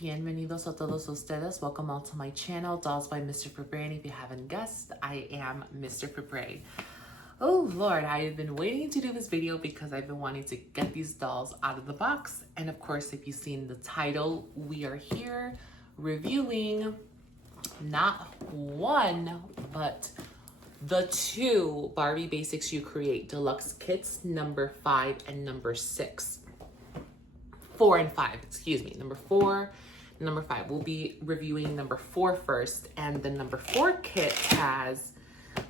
Bienvenidos a todos ustedes. Welcome all to my channel, Dolls by Mr. Prepare. And if you haven't guessed, I am Mr. Prepare. Oh Lord, I have been waiting to do this video because I've been wanting to get these dolls out of the box. And of course, if you've seen the title, we are here reviewing not one, but the two Barbie Basics You Create Deluxe Kits, number 5 and number 6. 4 and 5, excuse me, number 4, number 5. We'll be reviewing number 4 first, and the number 4 kit has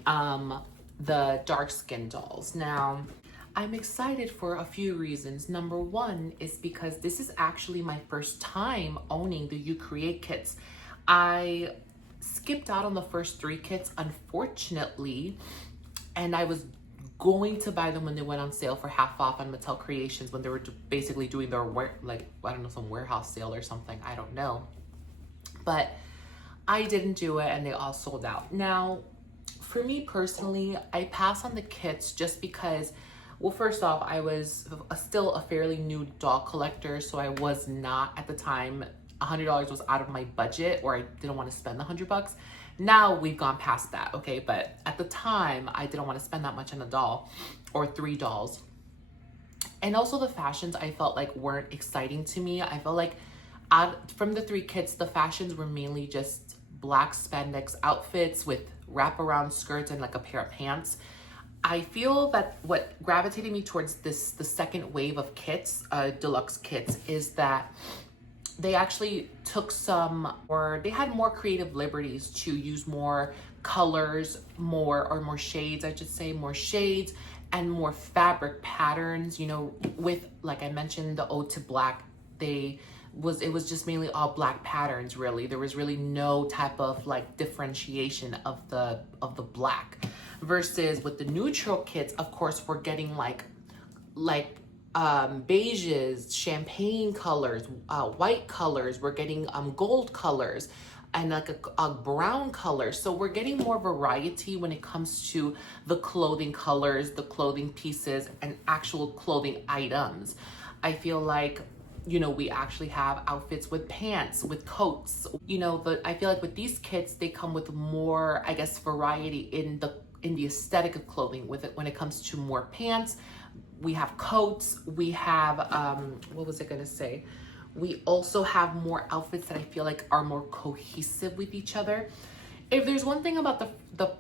the dark skin dolls. Now, I'm excited for a few reasons. Number 1 is because this is actually my first time owning the You Create kits. I skipped out on the first 3 kits, unfortunately, and I was going to buy them when they went on sale for half off on Mattel Creations when they were basically doing their some warehouse sale or something. I don't know. But I didn't do it and they all sold out. Now, for me personally, I pass on the kits just because, well, first off, I was still a fairly new doll collector, so I was not at the time, $100 was out of my budget, or I didn't want to spend the $100. Now we've gone past that, okay? But at the time, I didn't want to spend that much on a doll or 3 dolls. And also the fashions I felt like weren't exciting to me. I felt like from the 3 kits, the fashions were mainly just black spandex outfits with wraparound skirts and like a pair of pants. I feel that what gravitated me towards the second wave of kits, deluxe kits, is that they actually took they had more creative liberties to use more colors, more shades, I should say, more shades and more fabric patterns, you know, with, like I mentioned, the Ode to Black, it was just mainly all black patterns, really. There was really no type of like differentiation of the black. Versus with the neutral kits, of course, we're getting like beiges, champagne colors, white colors, we're getting gold colors, and like a brown color. So we're getting more variety when it comes to the clothing colors, the clothing pieces, and actual clothing items. I feel like, you know, we actually have outfits with pants, with coats, you know, but I feel like with these kits, they come with more, I guess, variety in the aesthetic of clothing with it when it comes to more pants. We have coats, we have, what was I gonna say? We also have more outfits that I feel like are more cohesive with each other. If there's one thing about the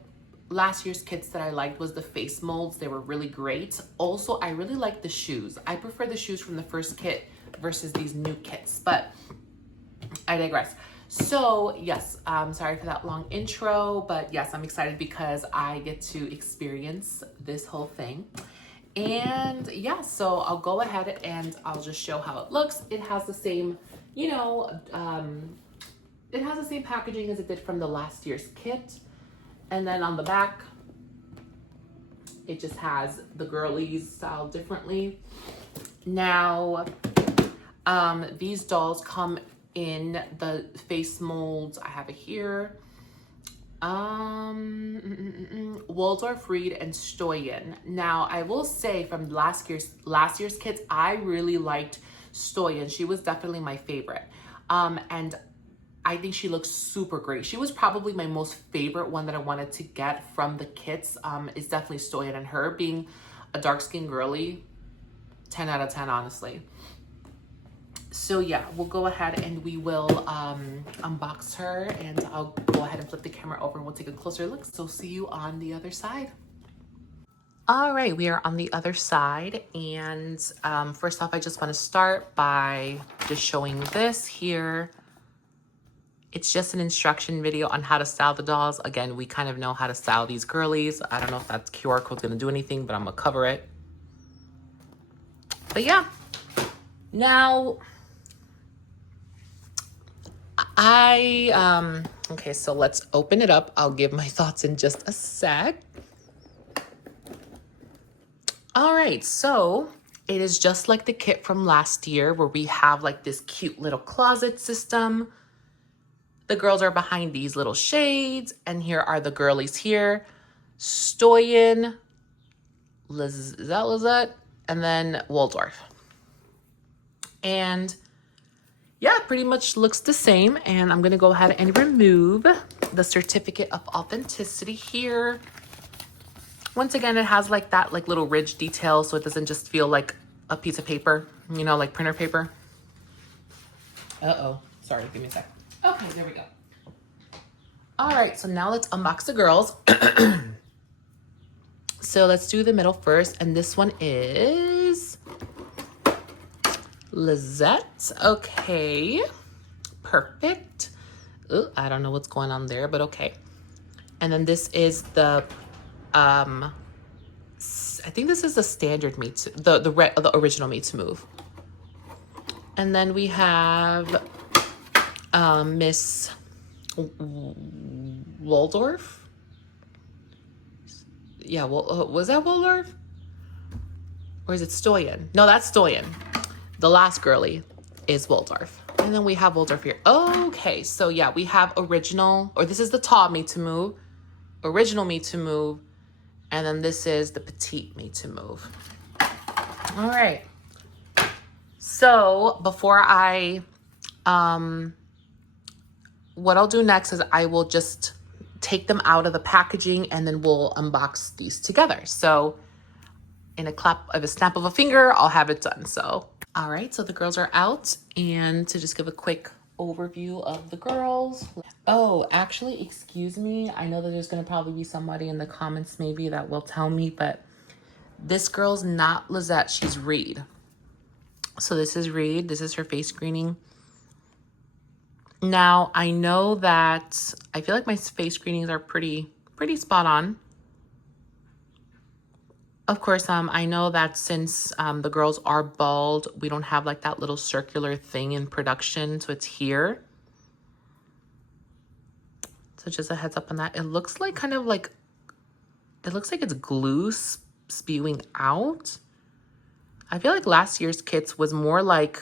last year's kits that I liked was the face molds. They were really great. Also, I really like the shoes. I prefer the shoes from the first kit versus these new kits, but I digress. So yes, sorry for that long intro, but yes, I'm excited because I get to experience this whole thing. And yeah, so I'll go ahead and I'll just show how it looks. It has the same, you know, it has the same packaging as it did from the last year's kit. And then on the back, it just has the girlies styled differently. Now, these dolls come in the face molds. I have it here. Waldorf, Reed, and Stoyan. Now, I will say from last year's kits, I really liked Stoyan. She was definitely my favorite. And I think she looks super great. She was probably my most favorite one that I wanted to get from the kits. Is definitely Stoyan, and her being a dark-skinned girly, 10 out of 10, honestly. So yeah, we'll go ahead and we will unbox her, and I'll go ahead and flip the camera over and we'll take a closer look. So see you on the other side. All right, we are on the other side, and first off, I just want to start by just showing this here. It's just an instruction video on how to style the dolls. Again, we kind of know how to style these girlies. I don't know if that QR code's gonna do anything, but I'm gonna cover it. But yeah, now, okay, so let's open it up. I'll give my thoughts in just a sec. All right, so it is just like the kit from last year where we have like this cute little closet system. The girls are behind these little shades, and here are the girlies here. Stoyan, Lizette, and then Waldorf. And yeah, pretty much looks the same. And I'm gonna go ahead and remove the certificate of authenticity here. Once again, it has like that like little ridge detail, so it doesn't just feel like a piece of paper, you know, like printer paper. Uh-oh, sorry, give me a sec. Okay, there we go. All right, so now let's unbox the girls. So let's do the middle first, and this one is Lizette. Okay, perfect. Ooh, I don't know what's going on there, but okay. And then this is the I think this is the standard Me Too, the original Me Too move. And then we have Miss Waldorf. Yeah, well, was that Waldorf? Or is it Stoyan? No, that's Stoyan. The last girly is Waldorf. And then we have Waldorf here. Okay, so yeah, we have original, or this is the tall Me Too move, original Me Too move, and then this is the petite Me Too move. All right. So before I, what I'll do next is I will just take them out of the packaging and then we'll unbox these together. So in a snap of a finger, I'll have it done. So, all right, so the girls are out, and to just give a quick overview of the girls. Oh, actually, excuse me. I know that there's gonna probably be somebody in the comments maybe that will tell me, but this girl's not Lizette, she's Reed. So this is Reed, this is her face screening. Now, I know that I feel like my face screenings are pretty spot on. Of course, I know that since the girls are bald, we don't have like that little circular thing in production, so it's here. So just a heads up on that. It looks like it looks like it's glue spewing out. I feel like last year's kits was more like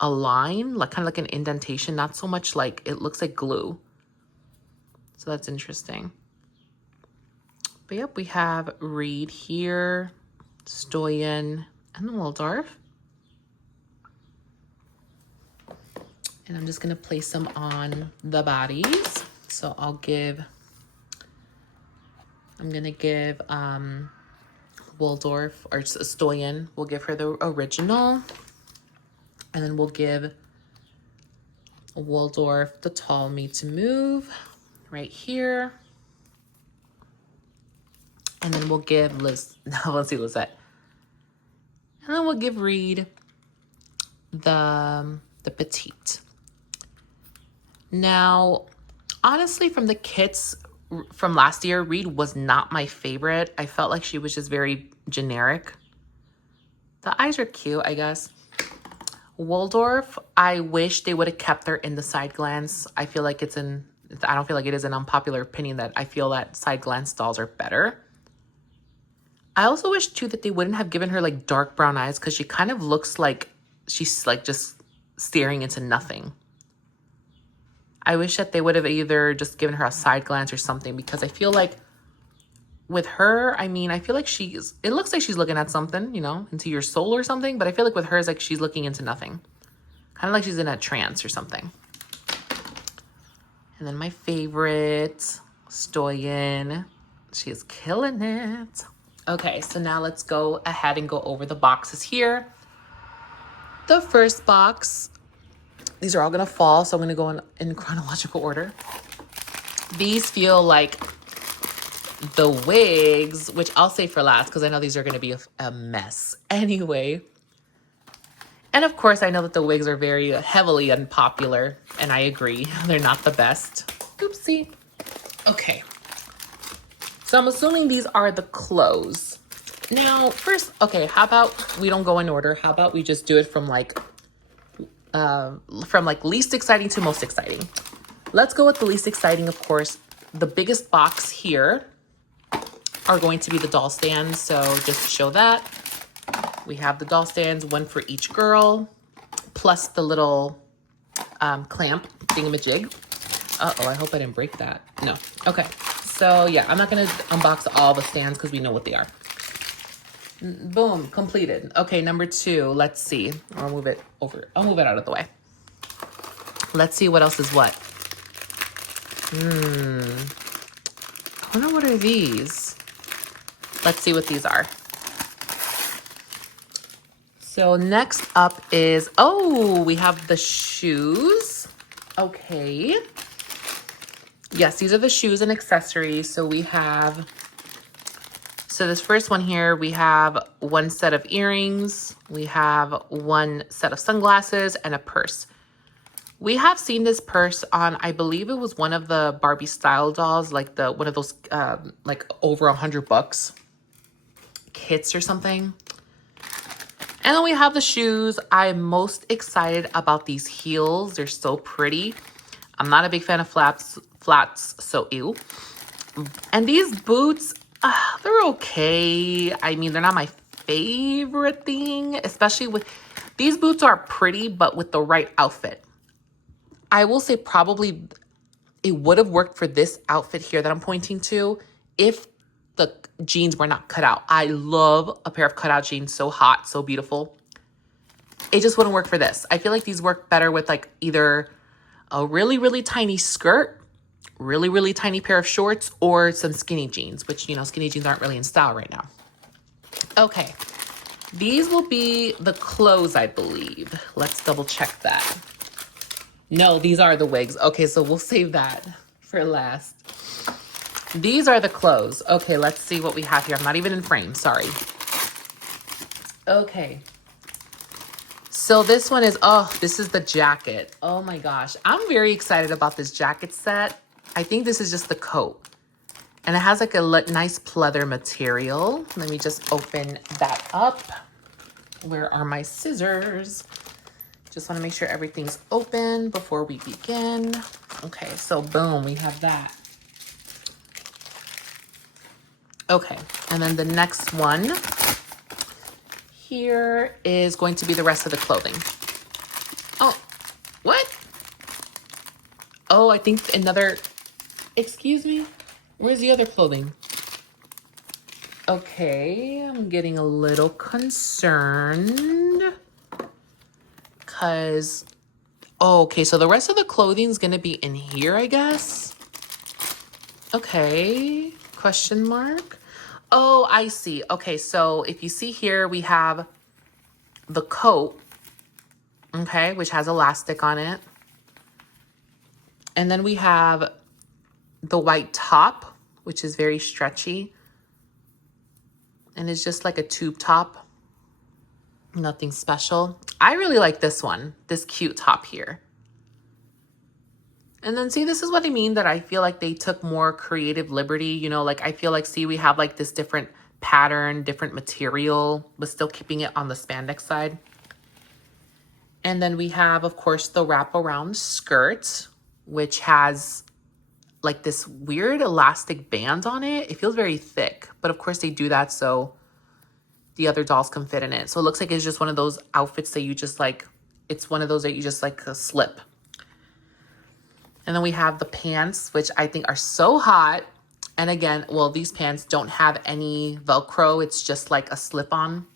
a line, like kind of like an indentation, not so much like it looks like glue. So that's interesting. But yep, we have Reed here, Stoyan, and Waldorf. And I'm just gonna place them on the bodies. So I'm gonna give Waldorf, or Stoyan, we'll give her the original. And then we'll give Waldorf the tall Me Too move right here. And then we'll give let's see Lizette. And then we'll give Reed the petite. Now, honestly, from the kits from last year, Reed was not my favorite. I felt like she was just very generic. The eyes are cute, I guess. Waldorf, I wish they would have kept her in the side glance. I don't feel like it is an unpopular opinion that I feel that side glance dolls are better. I also wish too that they wouldn't have given her like dark brown eyes, because she kind of looks like she's like just staring into nothing. I wish that they would have either just given her a side glance or something, because I feel like with her, I mean, I feel like it looks like she's looking at something, you know, into your soul or something. But I feel like with her, it's like she's looking into nothing. Kind of like she's in a trance or something. And then my favorite, Stoyan. She is killing it. Okay, so now let's go ahead and go over the boxes here. The first box, these are all going to fall, so I'm going to go in chronological order. These feel like the wigs, which I'll save for last because I know these are going to be a mess anyway. And of course, I know that the wigs are very heavily unpopular, and I agree. They're not the best. Oopsie. Okay. So I'm assuming these are the clothes. Now, first, okay, how about we don't go in order? How about we just do it from like least exciting to most exciting? Let's go with the least exciting, of course. The biggest box here are going to be the doll stands. So just to show that, we have the doll stands, one for each girl, plus the little clamp thingamajig. Uh-oh, I hope I didn't break that. No. Okay. So yeah, I'm not going to unbox all the stands because we know what they are. Boom, completed. Okay, number 2. Let's see. I'll move it over. I'll move it out of the way. Let's see what else is what. I wonder what are these? Let's see what these are. So next up is, oh, we have the shoes. Okay. Yes, these are the shoes and accessories. So we have, so this first one here, we have one set of earrings. We have one set of sunglasses and a purse. We have seen this purse on, I believe it was one of the Barbie style dolls, like one of those, like over $100 kits or something. And then we have the shoes. I'm most excited about these heels. They're so pretty. I'm not a big fan of flats, so ew. And these boots, they're okay. I mean, they're not my favorite thing, especially with, these boots are pretty, but with the right outfit. I will say probably it would have worked for this outfit here that I'm pointing to if the jeans were not cut out. I love a pair of cutout jeans. So hot, so beautiful. It just wouldn't work for this. I feel like these work better with like either a really, really tiny skirt, really, really tiny pair of shorts, or some skinny jeans, which, you know, skinny jeans aren't really in style right now. Okay. These will be the clothes, I believe. Let's double check that. No, these are the wigs. Okay, so we'll save that for last. These are the clothes. Okay, let's see what we have here. I'm not even in frame, sorry. Okay. So this one is, oh, this is the jacket. Oh my gosh. I'm very excited about this jacket set. I think this is just the coat. And it has like a nice pleather material. Let me just open that up. Where are my scissors? Just want to make sure everything's open before we begin. Okay, so boom, we have that. Okay, and then the next one here is going to be the rest of the clothing. Oh, what? Oh, I think another, excuse me? Where's the other clothing? Okay, I'm getting a little concerned. Because, oh, okay, so the rest of the clothing is going to be in here, I guess. Okay, question mark. Oh, I see. Okay, so if you see here, we have the coat, okay, which has elastic on it. And then we have the white top, which is very stretchy. And it's just like a tube top. Nothing special. I really like this one, this cute top here. And then see, this is what I mean that I feel like they took more creative liberty, you know, like I feel like, see, we have like this different pattern, different material, but still keeping it on the spandex side. And then we have, of course, the wraparound skirt, which has like this weird elastic band on it. It feels very thick, but of course they do that so the other dolls can fit in it. So it looks like it's just one of those outfits that you just like, it's one of those that you just like slip. And then we have the pants, which I think are so hot. And again, well, these pants don't have any Velcro. It's just like a slip-on.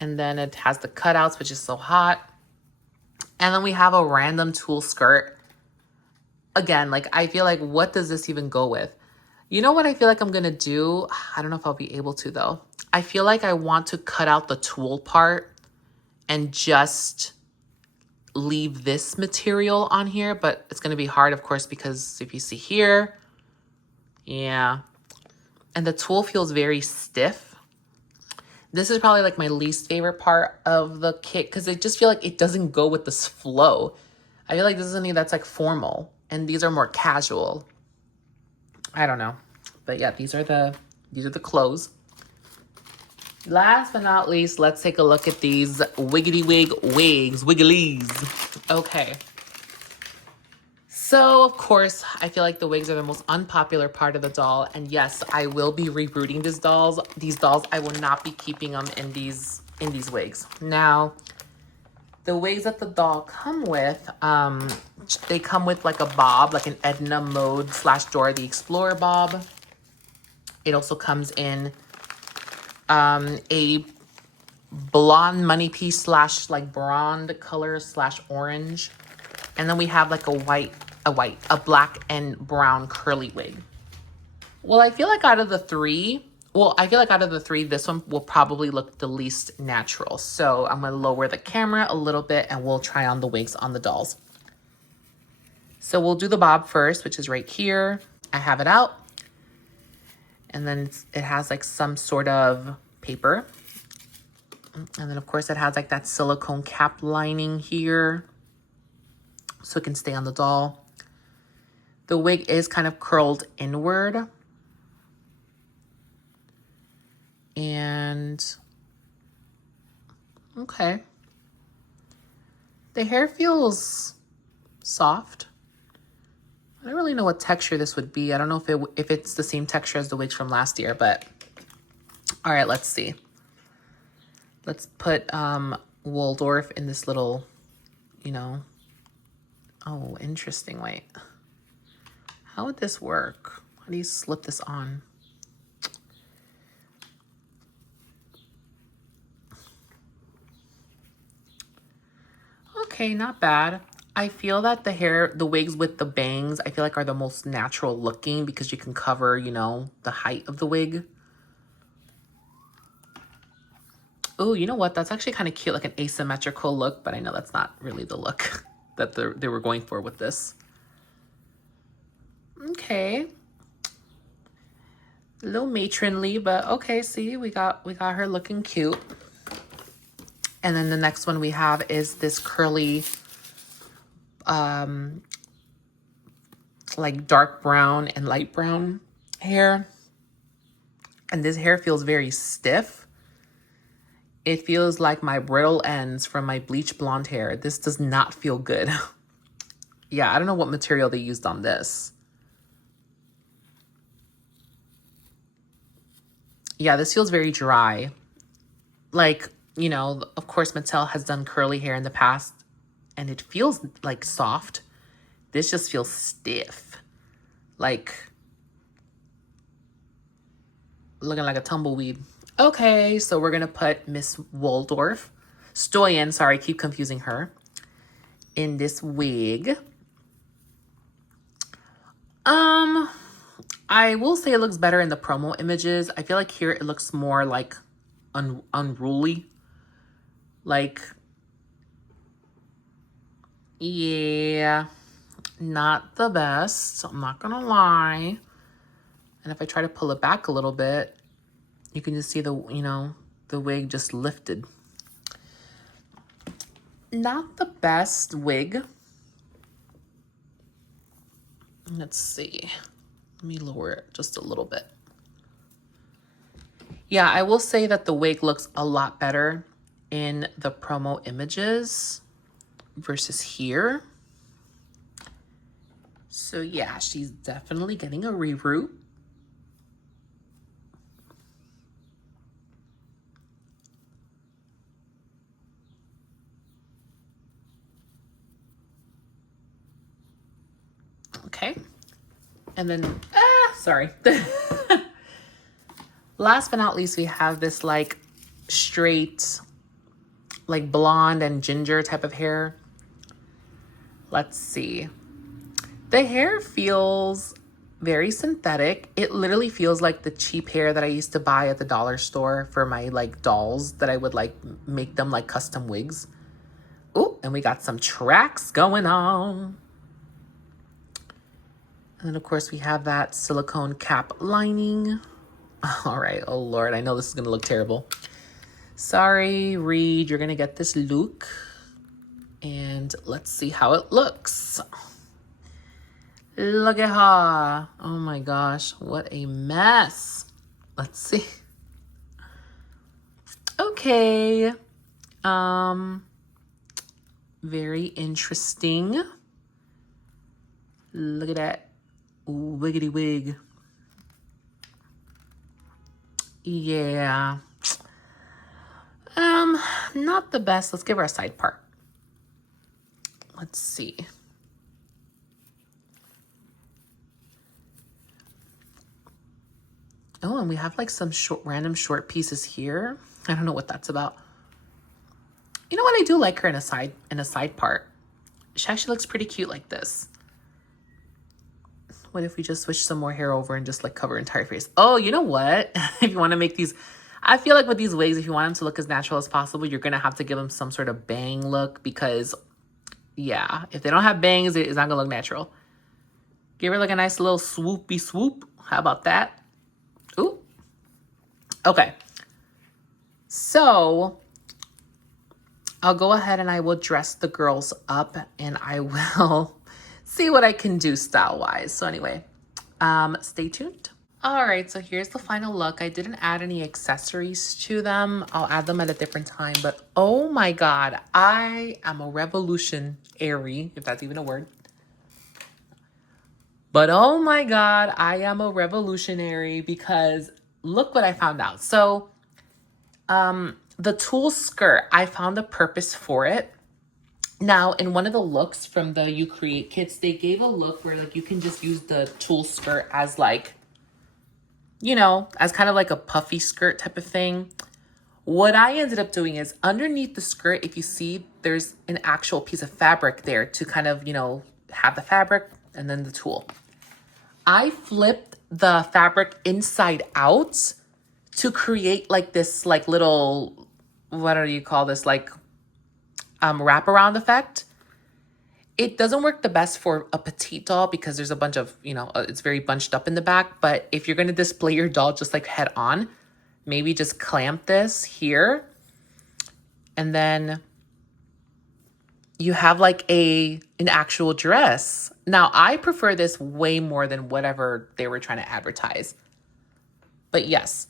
And then it has the cutouts, which is so hot. And then we have a random tulle skirt. Again, like I feel like, what does this even go with? You know what I feel like I'm going to do? I don't know if I'll be able to though. I feel like I want to cut out the tulle part and just leave this material on here, but it's going to be hard, of course, because if you see here, yeah. And the tulle feels very stiff. This is probably like my least favorite part of the kit because I just feel like it doesn't go with this flow. I feel like this is something that's like formal and these are more casual. I don't know. But yeah, these are the clothes. Last but not least, let's take a look at these wiggity wig wigs, wigglies. Okay. So, of course, I feel like the wigs are the most unpopular part of the doll. And yes, I will be rebooting these dolls. I will not be keeping them in these wigs. Now, the wigs that the doll come with, they come with like a bob, like an Edna Mode / Dora the Explorer bob. It also comes in a blonde money piece slash like blonde color slash orange. And then we have like a black and brown curly wig. Well, I feel like out of the three, this one will probably look the least natural. So I'm going to lower the camera a little bit and we'll try on the wigs on the dolls. So we'll do the bob first, which is right here. I have it out. And then it has like some sort of paper. And then of course it has like that silicone cap lining here, so it can stay on the doll. The wig is kind of curled inward. And okay. The hair feels soft. I don't really know what texture this would be. I don't know if it's the same texture as the wigs from last year, but all right, let's see. Let's put Waldorf in this little, oh, interesting. Wait, how would this work? How do you slip this on? Okay, not bad. I feel that the wigs with the bangs, I feel like are the most natural looking because you can cover, the height of the wig. Oh, you know what? That's actually kind of cute, like an asymmetrical look, but I know that's not really the look that they were going for with this. Okay. A little matronly, but okay, see, we got her looking cute. And then the next one we have is this curly, like dark brown and light brown hair. And this hair feels very stiff. It feels like my brittle ends from my bleach blonde hair. This does not feel good. Yeah, I don't know what material they used on this. Yeah, this feels very dry. Like, of course, Mattel has done curly hair in the past, and it feels like soft. This just feels stiff. Like, looking like a tumbleweed. Okay, so we're going to put Miss Waldorf. Stoyan, sorry, I keep confusing her. In this wig. I will say it looks better in the promo images. I feel like here it looks more like unruly. Like, yeah, not the best. I'm not gonna lie. And if I try to pull it back a little bit, you can just see the wig just lifted. Not the best wig. Let's see. Let me lower it just a little bit. Yeah, I will say that the wig looks a lot better in the promo images versus here. So yeah, she's definitely getting a reroute. Okay. And then, sorry. Last but not least, we have this like straight, like blonde and ginger type of hair. Let's see. The hair feels very synthetic. It literally feels like the cheap hair that I used to buy at the dollar store for my like dolls that I would like make them like custom wigs. Oh, and we got some tracks going on. And then of course we have that silicone cap lining. All right, oh Lord, I know this is gonna look terrible. Sorry, Reed, you're gonna get this look. And let's see how it looks. Look at her. Oh my gosh, what a mess. Let's see. Okay. Very interesting. Look at that wiggity wig. Yeah. Not the best. Let's give her a side part. Let's see. Oh, and we have like some random short pieces here. I don't know what that's about. You know what? I do like her in a side part. She actually looks pretty cute like this. What if we just switch some more hair over and just like cover her entire face? Oh, you know what? If you want to make these, I feel like with these wigs, if you want them to look as natural as possible, you're going to have to give them some sort of bang look because, yeah, if they don't have bangs, it's not going to look natural. Give her like a nice little swoopy swoop. How about that? Ooh. Okay. So I'll go ahead and I will dress the girls up and I will see what I can do style-wise. So anyway, stay tuned. All right, so here's the final look. I didn't add any accessories to them. I'll add them at a different time, but oh my God, I am a revolutionary, if that's even a word. But oh my God, I am a revolutionary because look what I found out. So the tulle skirt, I found a purpose for it. Now, in one of the looks from the You Create kits, they gave a look where like you can just use the tulle skirt as like, you know, as kind of like a puffy skirt type of thing. What I ended up doing is underneath the skirt, if you see, there's an actual piece of fabric there to kind of, you know, have the fabric and then the tulle. I flipped the fabric inside out to create like this like little, what do you call this? Like wraparound effect. It doesn't work the best for a petite doll because there's a bunch of, you know, it's very bunched up in the back. But if you're going to display your doll just like head on, maybe just clamp this here. And then you have like an actual dress. Now, I prefer this way more than whatever they were trying to advertise. But yes,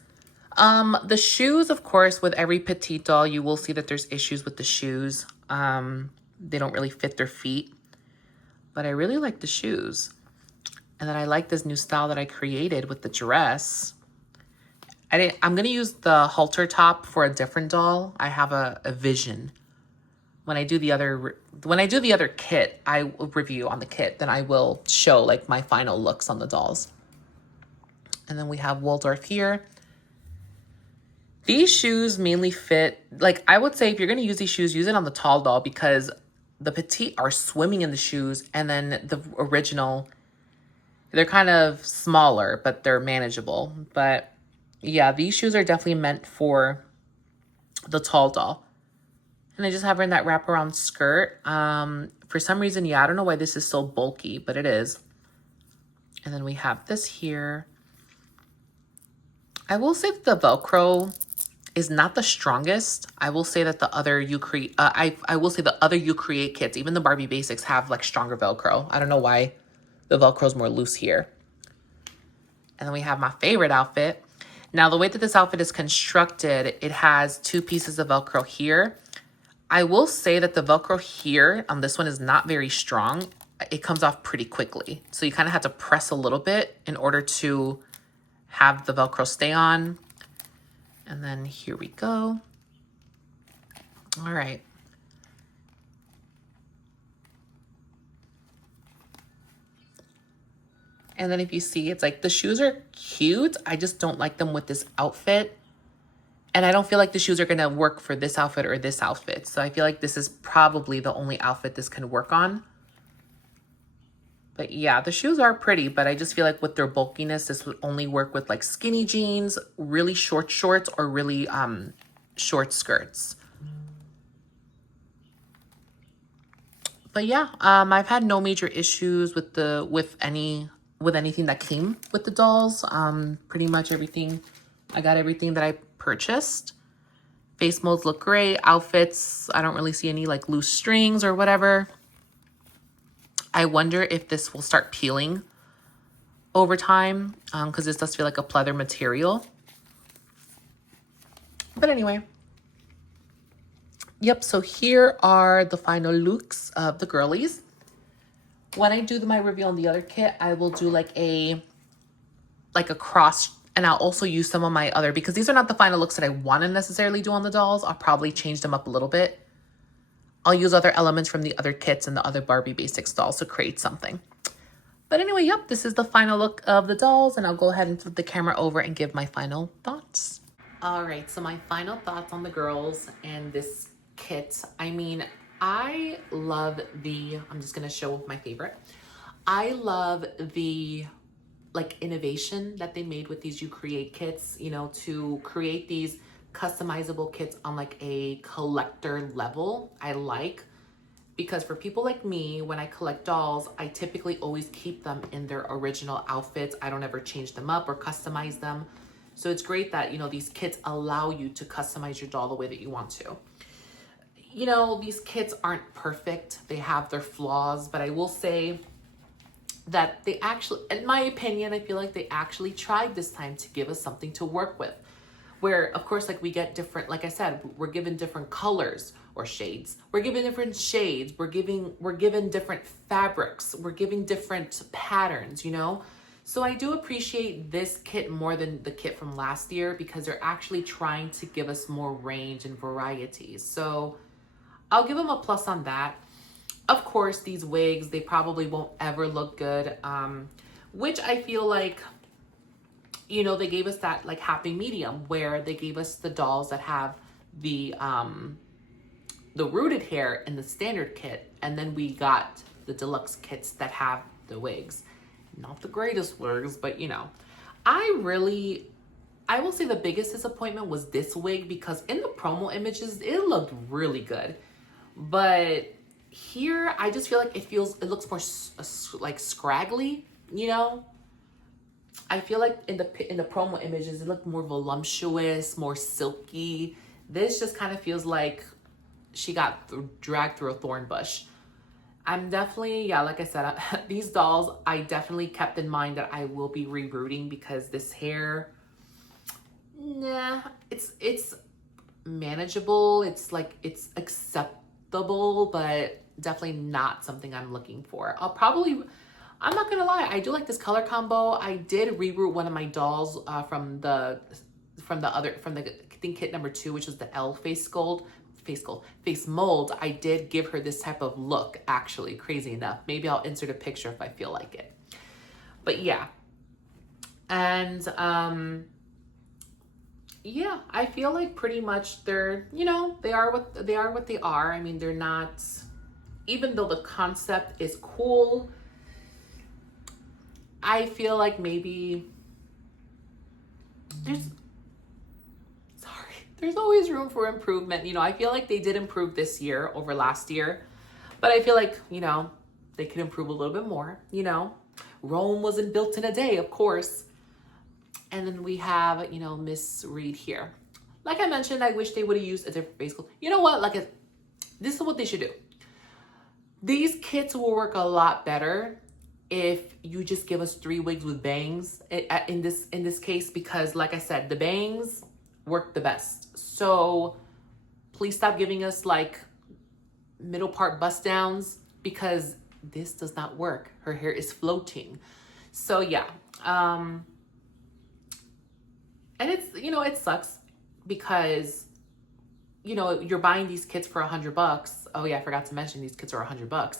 the shoes, of course, with every petite doll, you will see that there's issues with the shoes. They don't really fit their feet, but I really like the shoes. And then I like this new style that I created with the dress. I'm going to use the halter top for a different doll. I have a vision. When I do the other kit, I will review on the kit, then I will show like my final looks on the dolls. And then we have Waldorf here. These shoes mainly fit, like I would say if you're going to use these shoes, use it on the tall doll because the petite are swimming in the shoes and then the original, they're kind of smaller, but they're manageable. But yeah, these shoes are definitely meant for the tall doll. And I just have her in that wraparound skirt. For some reason, yeah, I don't know why this is so bulky, but it is. And then we have this here. I will say that the Velcro is not the strongest. I will say that the other You Create, I will say the other You Create kits, even the Barbie Basics, have like stronger Velcro. I don't know why the Velcro is more loose here. And then we have my favorite outfit. Now, the way that this outfit is constructed, it has two pieces of Velcro here. I will say that the Velcro here on this one is not very strong. It comes off pretty quickly. So you kind of have to press a little bit in order to have the Velcro stay on. And then here we go. All right. And then if you see, it's like the shoes are cute. I just don't like them with this outfit. And I don't feel like the shoes are going to work for this outfit or this outfit. So I feel like this is probably the only outfit this can work on. But yeah, the shoes are pretty, but I just feel like with their bulkiness, this would only work with like skinny jeans, really short shorts, or really short skirts. But yeah, I've had no major issues with anything that came with the dolls. Pretty much everything, I got everything that I purchased. Face molds look great. Outfits, I don't really see any like loose strings or whatever. I wonder if this will start peeling over time because this does feel like a pleather material. But anyway, yep, so here are the final looks of the girlies. When I do my review on the other kit, I will do like a cross, and I'll also use some of my other, because these are not the final looks that I want to necessarily do on the dolls. I'll probably change them up a little bit. I'll use other elements from the other kits and the other Barbie Basics dolls to create something. But anyway, yep, this is the final look of the dolls, and I'll go ahead and flip the camera over and give my final thoughts. All right, so my final thoughts on the girls and this kit, I mean, I love I'm just going to show my favorite. I love the like innovation that they made with these You Create kits, you know, to create these customizable kits on like a collector level. I like, because for people like me, when I collect dolls, I typically always keep them in their original outfits. I don't ever change them up or customize them. So it's great that, you know, these kits allow you to customize your doll the way that you want to. You know, these kits aren't perfect. They have their flaws, but I will say that they actually, in my opinion, I feel like they actually tried this time to give us something to work with. Where, of course, like we get different, like I said, we're given different colors or shades. We're given different shades. We're given different fabrics. We're giving different patterns, you know? So I do appreciate this kit more than the kit from last year, because they're actually trying to give us more range and variety. So I'll give them a plus on that. Of course, these wigs, they probably won't ever look good, which I feel like, you know, they gave us that like happy medium where they gave us the dolls that have the rooted hair in the standard kit, and then we got the deluxe kits that have the wigs. Not the greatest wigs, but you know, I will say the biggest disappointment was this wig, because in the promo images, it looked really good. But here, I just feel like it looks more like scraggly, you know? I feel like in the promo images, it looked more voluptuous, more silky. This just kind of feels like she got dragged through a thorn bush. I'm definitely, yeah, like I said, these dolls, I definitely kept in mind that I will be rerouting, because this hair, nah, it's manageable. It's like, it's acceptable, but definitely not something I'm looking for. I'm not gonna lie, I do like this color combo. I did reroute one of my dolls from the I think kit number 2, which was the L face mold. I did give her this type of look, actually, crazy enough. Maybe I'll insert a picture if I feel like it. But yeah. And yeah, I feel like pretty much they're, you know, they are what they are. I mean, they're not, even though the concept is cool, I feel like maybe there's always room for improvement. You know, I feel like they did improve this year over last year, but I feel like, you know, they could improve a little bit more, you know. Rome wasn't built in a day, of course. And then we have, you know, Miss Reed here. Like I mentioned, I wish they would have used a different base coat. You know what? This is what they should do. These kits will work a lot better if you just give us 3 wigs with bangs in this case, because like I said, the bangs work the best. So please stop giving us like middle part bust downs, because this does not work. Her hair is floating. So yeah, and it's, you know, it sucks because, you know, you're buying these kits for $100. Oh yeah, I forgot to mention these kits are $100.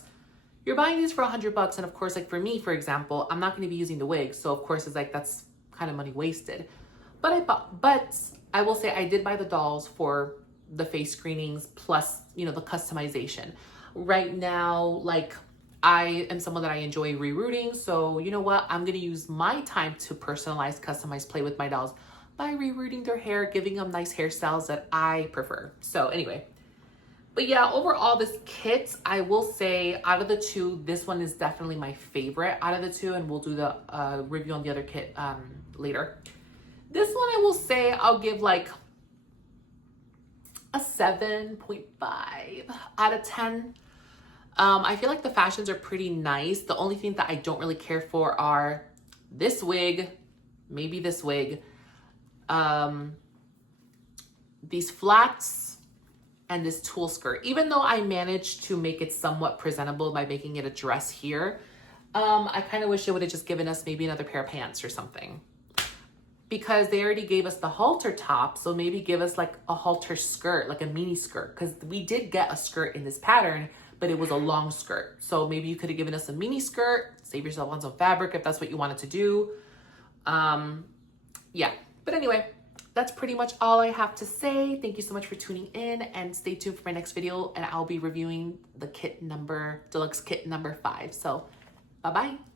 You're buying these for $100, and of course, like for me, for example, I'm not going to be using the wig, so of course it's like that's kind of money wasted. But I will say I did buy the dolls for the face screenings plus, you know, the customization. Right now, like I am someone that I enjoy rerouting, so you know what? I'm going to use my time to personalize, customize, play with my dolls by rerouting their hair, giving them nice hairstyles that I prefer. So anyway. But yeah, overall, this kit, I will say, out of the 2, this one is definitely my favorite out of the 2, and we'll do the review on the other kit later. This one, I will say, I'll give like a 7.5 out of 10. I feel like the fashions are pretty nice. The only thing that I don't really care for are this wig, maybe this wig, these flats, and this tulle skirt. Even though I managed to make it somewhat presentable by making it a dress here, I kind of wish they would have just given us maybe another pair of pants or something, because they already gave us the halter top. So maybe give us like a halter skirt, like a mini skirt, because we did get a skirt in this pattern, but it was a long skirt. So maybe you could have given us a mini skirt, save yourself on some fabric if that's what you wanted to do. Yeah, but anyway, that's pretty much all I have to say. Thank you so much for tuning in, and stay tuned for my next video, and I'll be reviewing the deluxe kit number 5. So bye-bye.